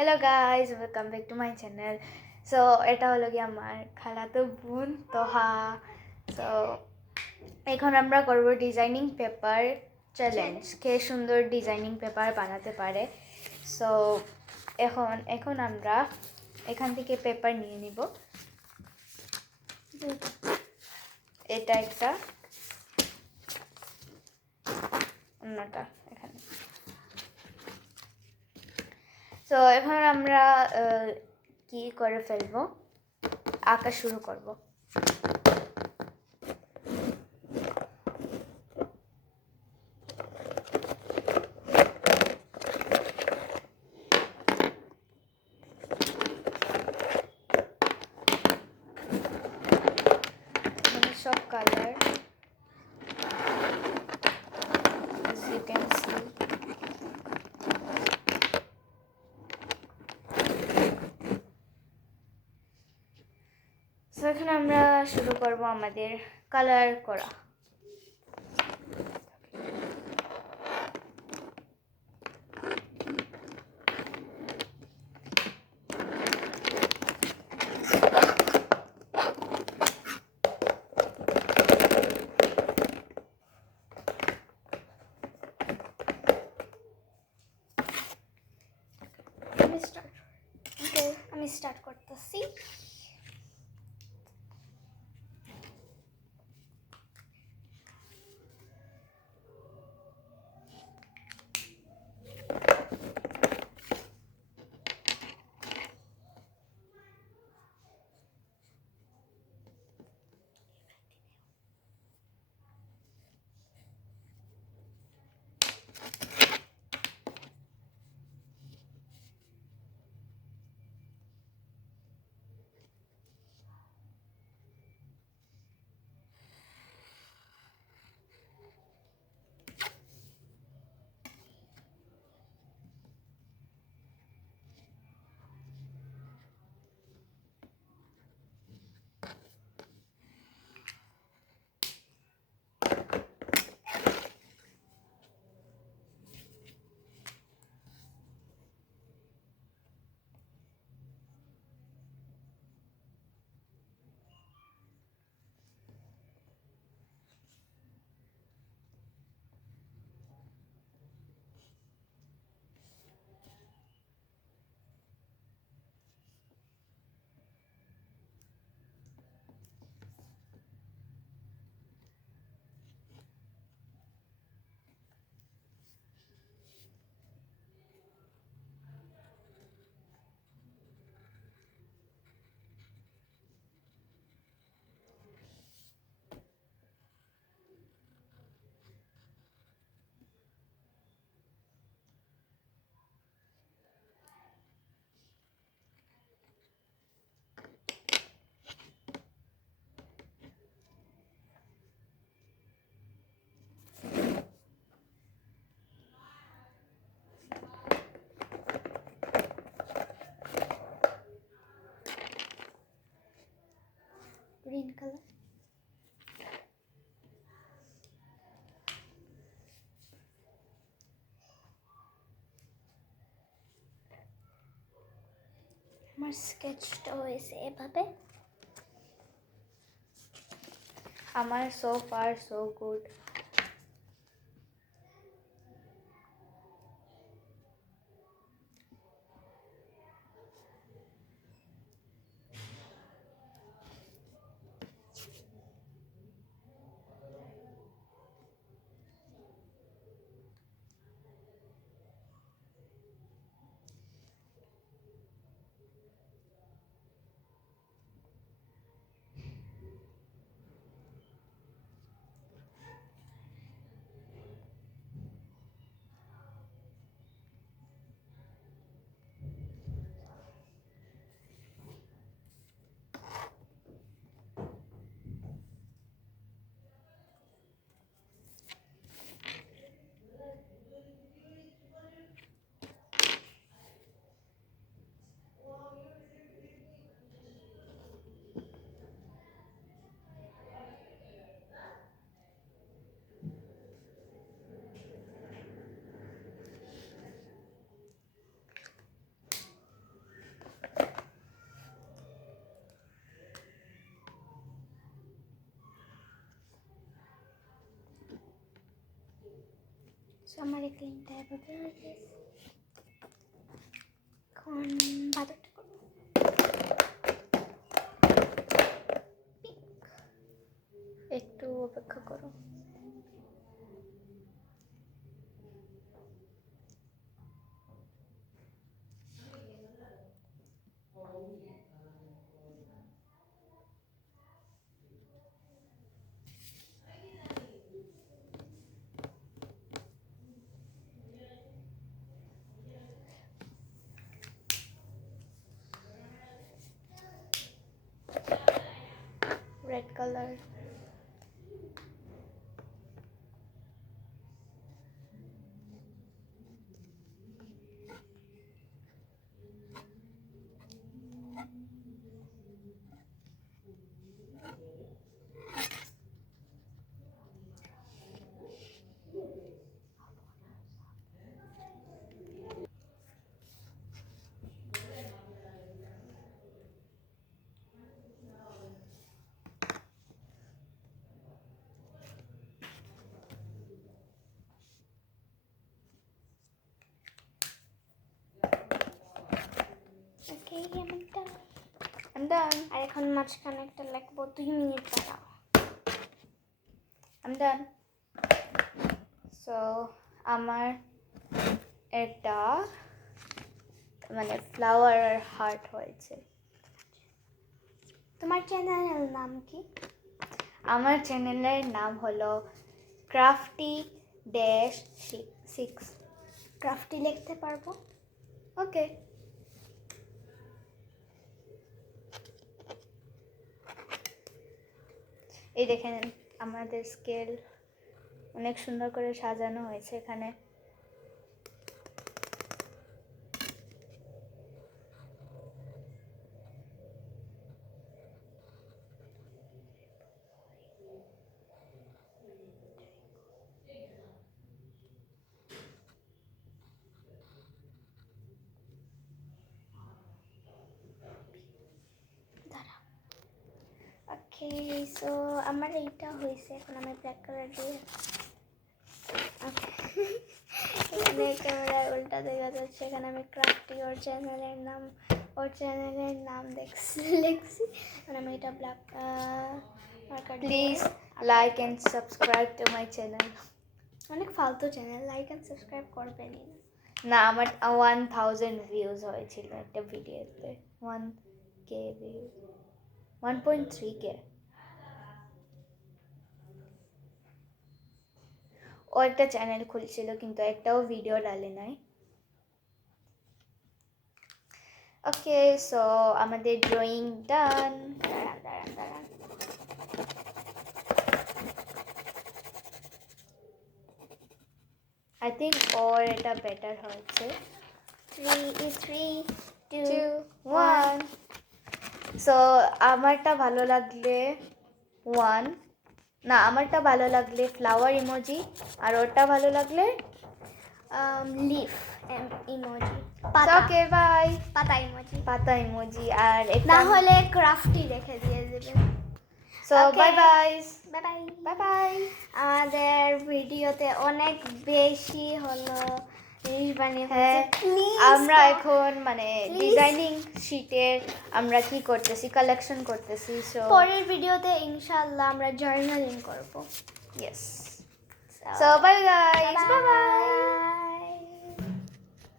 Hello guys, welcome back to my channel. So এটা হলো কি আমার খালাতো বোন তোহা। সো এখন আমরা করব ডিজাইনিং পেপার চ্যালেঞ্জ, কে সুন্দর ডিজাইনিং পেপার বানাতে পারে। সো এখন আমরা এখান থেকে পেপার নিয়ে নিব। এটা একটা, অন্যটা এখানে। সো এখন আমরা কি করে ফেলবো, আঁকা শুরু করব। সব colour as you can see. So এখন আমরা শুরু করব আমাদের কালার করা। আমি স্টার্ট করতেছি। গ্রিন কালার, আমার স্কেচটা হয়েছে এভাবে। আমার সো ফার সো গুড। আমার এই ক্লিনটা এবার এখন বাদরটা করবো। একটু অপেক্ষা করো। Red colour. ওকে আমি done। I'm done. আর এখন মাঝখানে একটা লিখবো 2 মিনিট দাঁড়াও। I'm done. So আমার এটা মানে ফ্লাওয়ার আর হার্ট হয়েছে। তোমার চ্যানেলের নাম কি? আমার চ্যানেলের নাম হলো crafty-6। ক্রাফটি লিখতে পারবো? ওকে। এই দেখেন আমাদের স্কেল অনেক সুন্দর করে সাজানো হয়েছে এখানে। ওকে সো আমার এইটা হয়েছে, এখন আমি ব্ল্যাক কালার দিয়ে এখানে ক্যামেরার উল্টা দেখা যাচ্ছে, এখানে আমি ক্রাফটি ওর চ্যানেলের নাম লিখছি। এখন আমি এটা black marker. Please like and subscribe to my channel. অনেক ফালতু চ্যানেল, লাইক অ্যান্ড সাবস্ক্রাইব করবেনই না, আমার 1000 ভিউজ হয়েছিল একটা ভিডিওতে। 1K views, 1.3K। ও একটা চ্যানেল খুলছিল কিন্তু একটাও ভিডিও ডালে নাই। ওকে সো আমাদের ড্রয়িং ডান। দাঁড়ান। আই থিঙ্ক ওর এটা বেটার হয়েছে। 3 2 1 সো আমারটা ভালো লাগলে 1 না, আমারটা ভালো লাগলে ফ্লাওয়ার ইমোজি, আর ওরটা ভালো লাগলে লিফ ইমোজি। Okay bye. পাতা ইমোজি ইমোজি আর না হলে ক্রাফটি রেখে দিয়ে দেবেন। So bye bye. বাই। আমাদের ভিডিওতে অনেক বেশি হলো হ্যাঁ, আমরা এখন মানে ডিজাইনিং শিটের আমরা কি করতেছি, কালেকশন করতেছি। সো পরের ভিডিওতে ইনশাআল্লাহ আমরা জার্নালিং করব। Yes. So bye guys, bye bye.